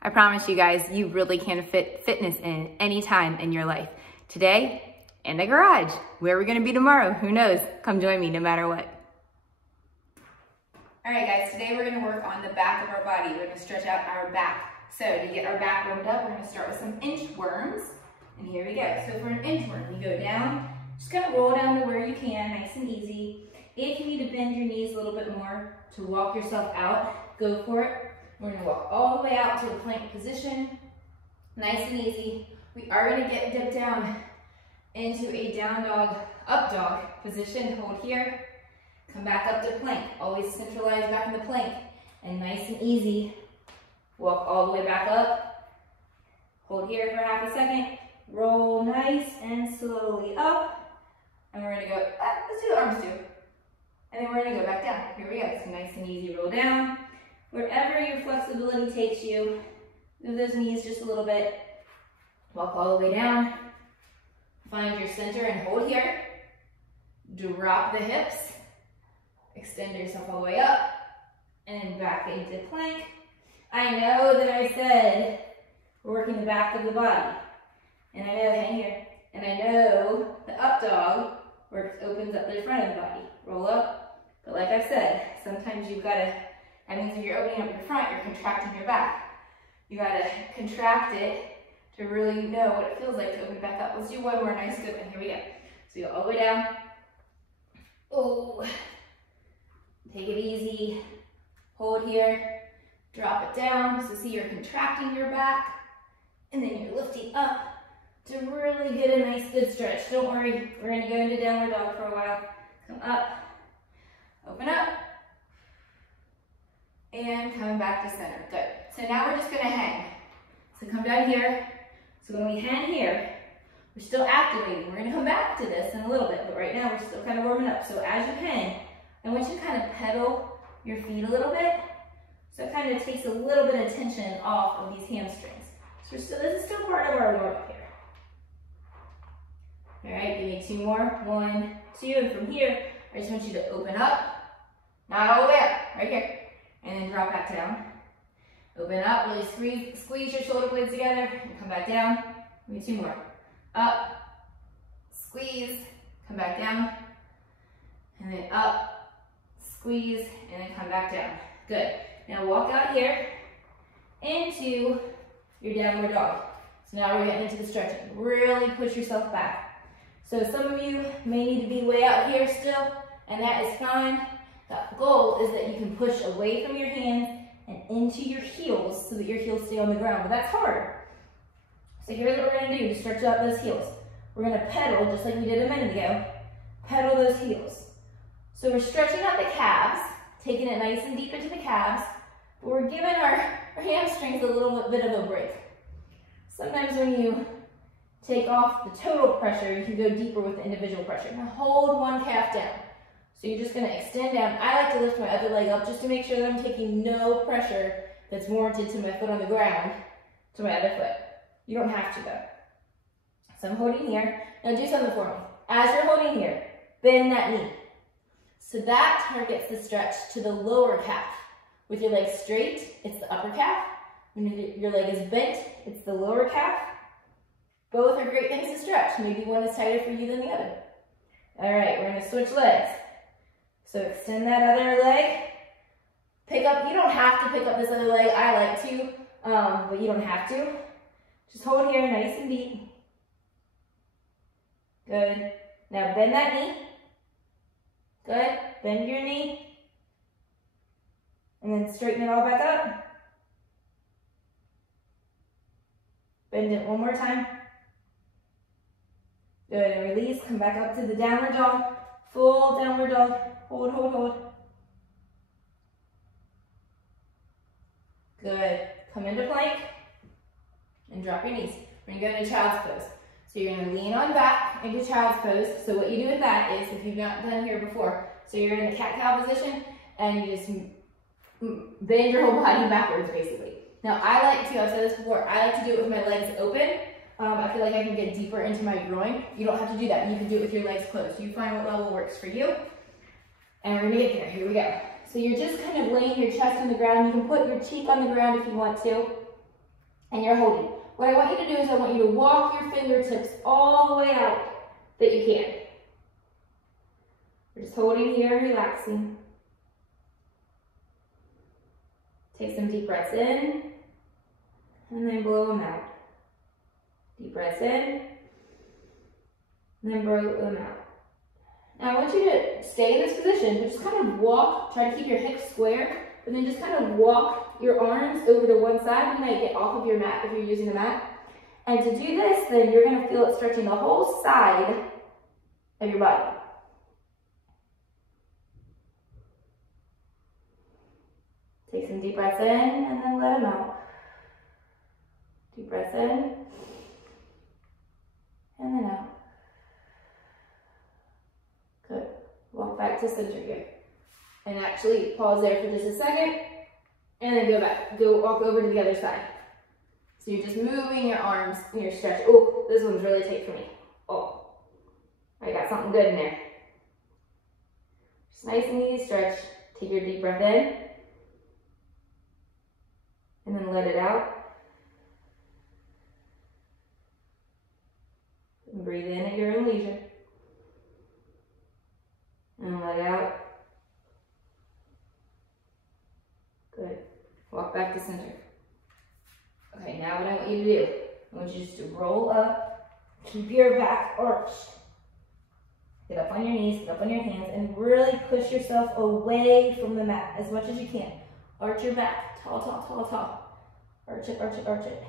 I promise you guys, you really can fit fitness in any time in your life. Today, in the garage. Where are we gonna be tomorrow? Who knows? Come join me no matter what. All right guys, today we're gonna work on the back of our body. We're gonna stretch out our back. So to get our back warmed up, we're gonna start with some inchworms. And here we go. So for an inchworm, you go down, just kind of roll down to where you can, nice and easy. If you need to bend your knees a little bit more to walk yourself out, go for it. We're gonna walk all the way out to a plank position, nice and easy. We are gonna get dipped down into a down dog, up dog position. Hold here, come back up to plank. Always centralize back in the plank. And nice and easy, walk all the way back up. Hold here for half a second. Roll nice and slowly up. And we're gonna go, let's do the arms too. And then we're gonna go back down. Here we go, so nice and easy, roll down. Wherever your flexibility takes you, move those knees just a little bit. Walk all the way down. Find your center and hold here. Drop the hips. Extend yourself all the way up. And back into plank. I know that I said we're working the back of the body. And I know, hang here. And I know the up dog opens up the front of the body. Roll up. But like I said, sometimes you've got to, that means if you're opening up your front, you're contracting your back. You got to contract it to really know what it feels like to open it back up. Let's do one more nice good one. Here we go. So you go all the way down. Oh, take it easy. Hold here. Drop it down. So see, you're contracting your back. And then you're lifting up to really get a nice good stretch. Don't worry, we're going to go into downward dog for a while. Come up. Open up. And come back to center. Good. So now we're just going to hang. So come down here. So when we hang here, we're still activating. We're going to come back to this in a little bit, but right now we're still kind of warming up. So as you hang, I want you to kind of pedal your feet a little bit. So it kind of takes a little bit of tension off of these hamstrings. So this is still part of our warm up here. All right, give me two more. 1, 2, and from here, I just want you to open up. Not all the way up, right here. And then drop back down. Open up, really squeeze your shoulder blades together, and come back down. Give me 2 more. Up, squeeze, come back down. And then up, squeeze, and then come back down. Good. Now walk out here into your downward dog. So now we're getting into the stretching. Really push yourself back. So some of you may need to be way out here still, and that is fine. The goal is that you can push away from your hands and into your heels so that your heels stay on the ground, but that's hard. So here's what we're gonna do to stretch out those heels. We're gonna pedal, just like we did a minute ago, pedal those heels. So we're stretching out the calves, taking it nice and deep into the calves, but we're giving our hamstrings a little bit of a break. Sometimes when you take off the total pressure, you can go deeper with the individual pressure. Now hold one calf down. So you're just gonna extend down. I like to lift my other leg up just to make sure that I'm taking no pressure that's warranted to my foot on the ground to my other foot. You don't have to though. So I'm holding here. Now do something for me. As you're holding here, bend that knee. So that targets the stretch to the lower calf. With your leg straight, it's the upper calf. When your leg is bent, it's the lower calf. Both are great things to stretch. Maybe one is tighter for you than the other. All right, we're gonna switch legs. So extend that other leg. Pick up, you don't have to pick up this other leg. I like to, but you don't have to. Just hold here, nice and deep. Good. Now bend that knee. Good. Bend your knee. And then straighten it all back up. Bend it one more time. Good. And release. Come back up to the downward dog. Full downward dog. Hold, hold, hold. Good. Come into plank and drop your knees. We're going to go into child's pose. So you're going to lean on back into child's pose. So what you do with that is, if you've not done here before, so you're in the cat-cow position and you just bend your whole body backwards basically. Now I like to, I've said this before, I like to do it with my legs open. I feel like I can get deeper into my groin. You don't have to do that. You can do it with your legs closed. You find what level works for you. And we're going to get there. Here we go. So you're just kind of laying your chest on the ground. You can put your cheek on the ground if you want to. and you're holding. What I want you to do is I want you to walk your fingertips all the way out that you can. We're just holding here and relaxing. Take some deep breaths in, and then blow them out. Deep breaths in, and then blow them out. Now I want you to stay in this position, but just kind of walk, try to keep your hips square, and then just kind of walk your arms over to one side. You might get off of your mat if you're using the mat. And to do this, then you're going to feel it stretching the whole side of your body. Take some deep breaths in and then let them out. Deep breaths in and then out. Good. Walk back to center here. And actually pause there for just a second and then go back. Go walk over to the other side. So you're just moving your arms and your stretch. Oh, this one's really tight for me. Oh, I got something good in there. Just nice and easy stretch. Take your deep breath in. And then let it out. And breathe in at your own leisure. And let it out. Good. Walk back to center. Okay, now what I want you to do, I want you just to roll up, keep your back arched. Get up on your knees, get up on your hands, and really push yourself away from the mat as much as you can. Arch your back, tall, tall, tall, tall. Arch it, arch it, arch it.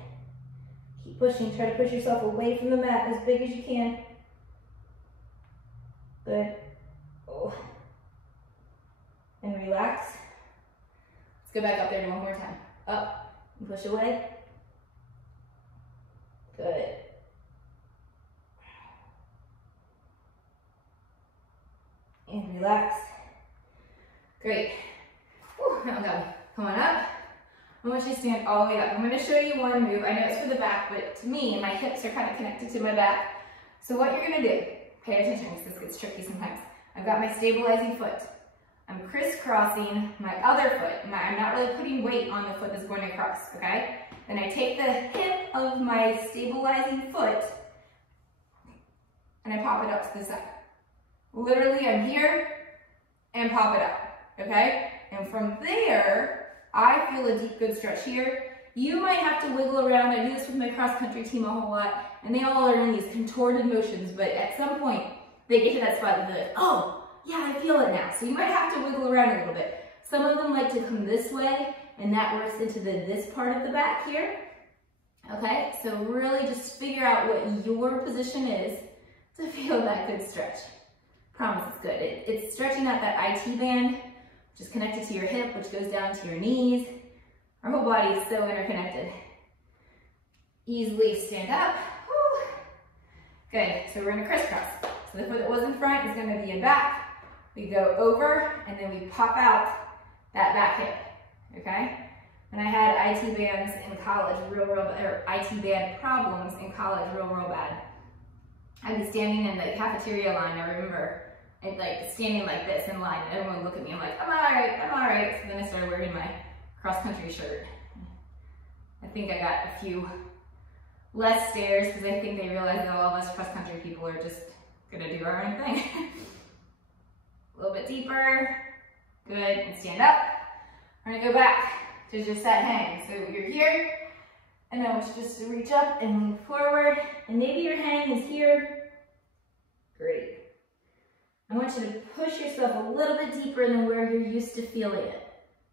Keep pushing, try to push yourself away from the mat as big as you can. Good. Oh. And relax. Let's go back up there one more time. Up and push away. Good. And relax. Great. Whew, now go. Come on up. I want you to stand all the way up. I'm going to show you one move. I know it's for the back, but to me, my hips are kind of connected to my back. So what you're going to do, pay attention because this gets tricky sometimes. I've got my stabilizing foot. I'm crisscrossing my other foot. I'm not really putting weight on the foot that's going across, okay? Then I take the hip of my stabilizing foot and I pop it up to the side. Literally, I'm here and pop it up, okay? And from there, I feel a deep, good stretch here. You might have to wiggle around. I do this with my cross-country team a whole lot, and they all are in these contorted motions, but at some point, they get to that spot and they're like, oh, yeah, I feel it now. So you might have to wiggle around a little bit. Some of them like to come this way, and that works into this part of the back here. Okay, so really just figure out what your position is to feel that good stretch. Promise it's good. It's stretching out that IT band, which is connected to your hip, which goes down to your knees. Our whole body is so interconnected. Easily stand up. Woo. Good, so we're gonna crisscross. So the foot that was in front is gonna be in back. We go over, and then we pop out that back hip, okay? When I had IT bands in college, or IT band problems in college, real bad. I'd be standing in the cafeteria line, I remember, and like standing like this in line, and everyone would look at me, I'm like, I'm all right, I'm all right. So then I started wearing my cross-country shirt. I think I got a few less stares, because I think they realized that all of us cross-country people are just gonna do our own thing. A little bit deeper, good, and stand up. We're gonna go back to just that hang. So you're here, and I want you just to reach up and lean forward, and maybe your hang is here. Great. I want you to push yourself a little bit deeper than where you're used to feeling it,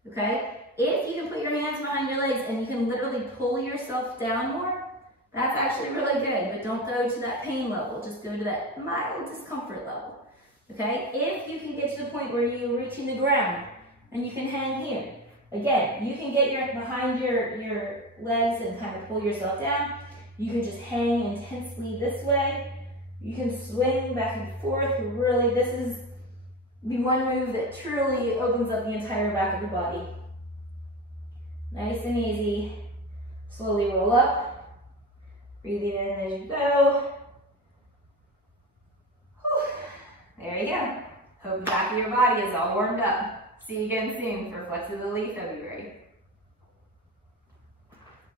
okay? If you can put your hands behind your legs and you can literally pull yourself down more, that's actually really good, but don't go to that pain level, just go to that mild discomfort level, okay? If you can get to the point where you're reaching the ground and you can hang here, again, you can get behind your legs and kind of pull yourself down. You can just hang intensely this way. You can swing back and forth. Really, this is the one move that truly opens up the entire back of the body. Nice and easy. Slowly roll up. Breathing in as you go. Whew. There you go. Hope the back of your body is all warmed up. See you again soon for Flexibility February.